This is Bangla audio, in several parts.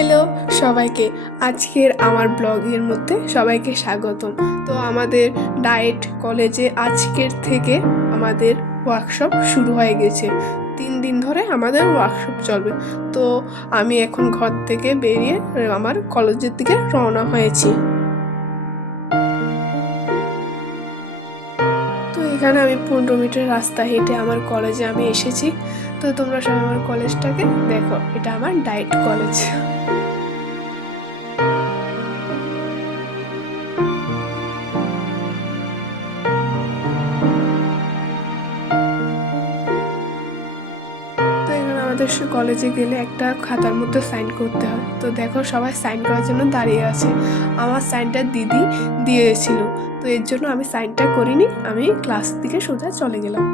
হ্যালো সবাইকে, আজকের আমার ব্লগের মধ্যে সবাইকে স্বাগতম। তো আমাদের ডায়েট কলেজে আজকের থেকে আমাদের ওয়ার্কশপ শুরু হয়ে গেছে। 3 দিন ধরে আমাদের ওয়ার্কশপ চলবে। তো আমি এখন ঘর থেকে বেরিয়ে আমার কলেজের দিকে রওনা হয়েছি। তো এখানে আমি 15 মিনিটের রাস্তা হেঁটে আমার কলেজে আমি এসেছি। তো তোমরা সবাই আমার কলেজটাকে দেখো, এটা আমার ডায়েট কলেজ। তো এখানে আমাদের কলেজে গেলে একটা খাতার মধ্যে সাইন করতে হয়। তো দেখো সবাই সাইন করার জন্য দাঁড়িয়ে আছে। আমার সাইনটা দিদি দিয়েছিল, তো এর জন্য আমি সাইনটা করিনি, আমি ক্লাস থেকে সোজা চলে গেলাম।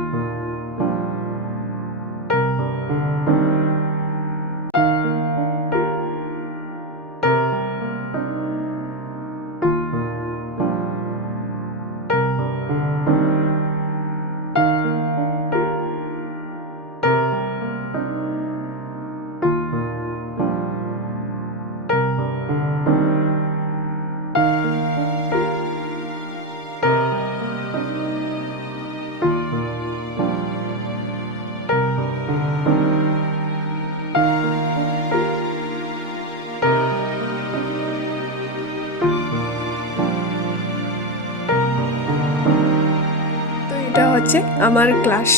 তো এটা হচ্ছে আমার ক্লাস।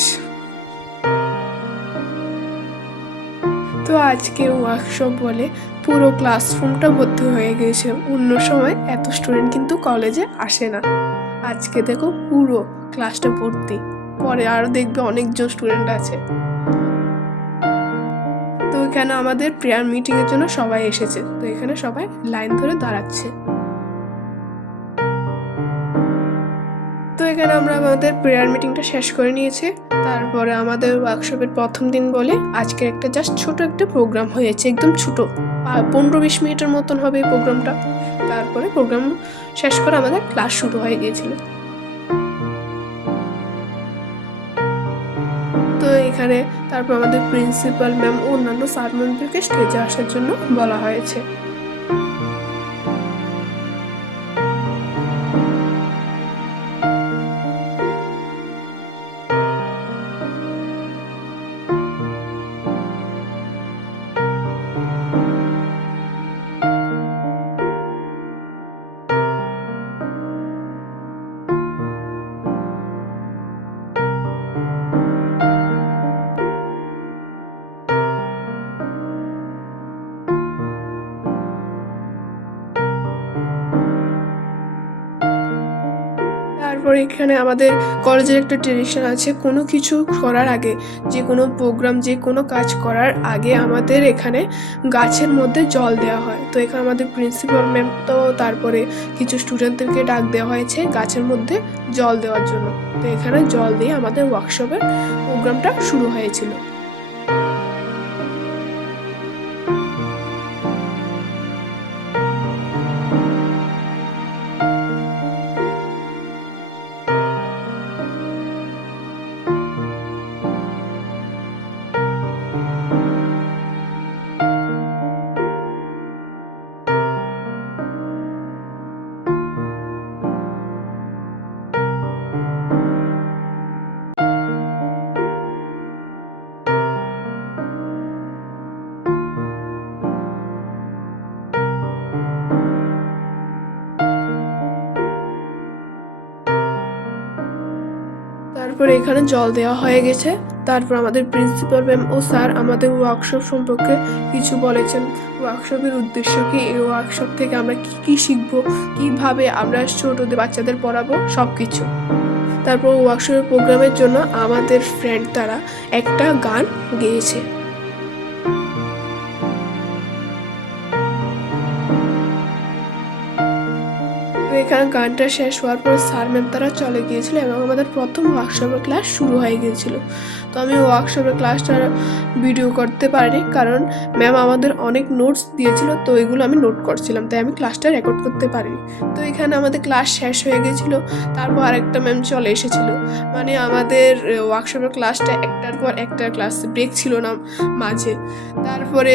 তো আজকে ওয়ার্কশপ বলে পুরো ক্লাসরুমটা ভর্তি হয়ে গেছে। অন্য সময় এত স্টুডেন্ট কিন্তু কলেজে আসে না। আজকে দেখো পুরো ক্লাসটা ভর্তি, পরে আরও দেখবে অনেকজন স্টুডেন্ট আছে। তো এখানে আমাদের প্রেয়ার মিটিংয়ের জন্য সবাই এসেছে। তো এখানে সবাই লাইন ধরে দাঁড়াচ্ছে। তো এখানে আমরা আমাদের প্রেয়ার মিটিংটা শেষ করে নিয়েছি। তারপরে আমাদের ওয়ার্কশপের প্রথম দিন বলে আজকে একটা জাস্ট ছোট একটা প্রোগ্রাম হয়েছে, একদম ছোট, 15-20 মিনিটের মতন হবে এই প্রোগ্রামটা। তারপরে প্রোগ্রাম শেষ করে আমাদের ক্লাস শুরু হয়ে গিয়েছিল। তো এখানে তারপর আমাদের প্রিন্সিপাল ম্যাম ও অন্যান্য স্যার ম্যামদেরকে স্টেজে আসার জন্য বলা হয়েছে। তারপরে এখানে আমাদের কলেজের একটা ট্রেডিশন আছে, কোনো কিছু করার আগে, যে কোনো প্রোগ্রাম যে কোনো কাজ করার আগে আমাদের এখানে গাছের মধ্যে জল দেওয়া হয়। তো এখানে আমাদের প্রিন্সিপাল ম্যাম তো তারপরে কিছু স্টুডেন্টদেরকে ডাক দেওয়া হয়েছে গাছের মধ্যে জল দেওয়ার জন্য। তো এখানে জল দিয়ে আমাদের ওয়ার্কশপের প্রোগ্রামটা শুরু হয়েছিল। তারপরে এখানে জল দেওয়া হয়ে গেছে। তারপর আমাদের প্রিন্সিপাল ম্যাম ও স্যার আমাদের ওয়ার্কশপ সম্পর্কে কিছু বলেছেন। ওয়ার্কশপের উদ্দেশ্য কি, এই ওয়ার্কশপ থেকে আমরা কি কি শিখবো, কিভাবে আমরা ছোটদের বাচ্চাদের পড়াবো, সব কিছু। তারপর ওয়ার্কশপের প্রোগ্রামের জন্য আমাদের ফ্রেন্ড তারা একটা গান গেয়েছে। এখানে গানটা শেষ হওয়ার পর স্যার ম্যাম তারা চলে গিয়েছিল এবং আমাদের প্রথম ওয়ার্কশপের ক্লাস শুরু হয়ে গিয়েছিল। তো আমি ওয়ার্কশপের ক্লাসটার ভিডিও করতে পারিনি, কারণ ম্যাম আমাদের অনেক নোটস দিয়েছিল, তো এগুলো আমি নোট করছিলাম, তাই আমি ক্লাসটা রেকর্ড করতে পারিনি। তো এখানে আমাদের ক্লাস শেষ হয়ে গেছিল। তারপর আরেকটা ম্যাম চলে এসেছিল, মানে আমাদের ওয়ার্কশপের ক্লাসটা একটার পর একটা ক্লাস, ব্রেক ছিল না মাঝে। তারপরে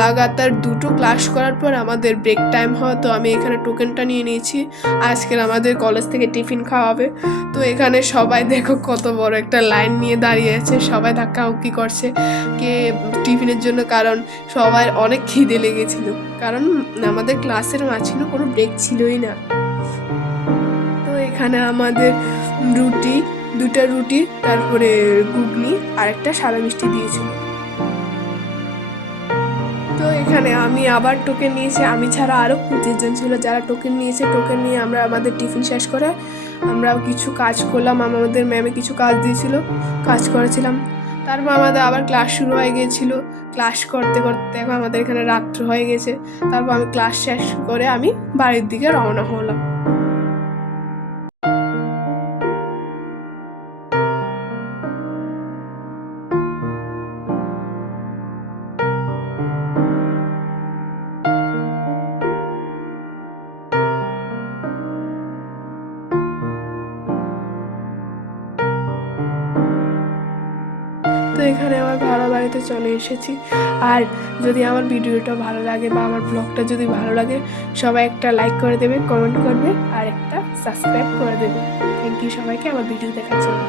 লাগাতার 2টো ক্লাস করার পর আমাদের ব্রেক টাইম হয়, তো আমি এখানে টোকেনটা নিয়ে নিয়েছি। আজকের আমাদের কলেজ থেকে টিফিন খাওয়াবে, তো এখানে সবাই দেখো কত বড় একটা লাইন নিয়ে দাঁড়িয়ে আছে, সবাই ধাক্কামুক্কি করছে কে টিফিনের জন্য, কারণ সবার অনেক খিদে লেগেছিল, কারণ আমাদের ক্লাসের মাঝখানে কোনো ব্রেক ছিলই না। তো এখানে আমাদের রুটি, 2টা রুটি, তারপরে ঘুগনি আর একটা সাদা মিষ্টি দিয়েছিল। তো এখানে আমি আবার টোকেন নিয়েছি, আমি ছাড়া আরও 25 জন ছিল যারা টোকেন নিয়েছে। টোকেন নিয়ে আমরা আমাদের টিফিন শেষ করে আমরাও কিছু কাজ করলাম, আমাদের ম্যামে কিছু কাজ দিয়েছিল, কাজ করেছিলাম। তারপর আমাদের আবার ক্লাস শুরু হয়ে গিয়েছিল। ক্লাস করতে করতে এখন আমাদের এখানে রাত্র হয়ে গেছে। তারপর আমি ক্লাস শেষ করে আমি বাড়ির দিকে রওনা হলাম। তো এখানে আমার ভাড়া বাড়িতে চলে এসেছি। আর যদি আমার ভিডিওটা ভালো লাগে বা আমার ব্লগটা যদি ভালো লাগে, সবাই একটা লাইক করে দেবে, কমেন্ট করবে আর একটা সাবস্ক্রাইব করে দেবে। থ্যাংক ইউ সবাইকে আমার ভিডিও দেখার জন্য।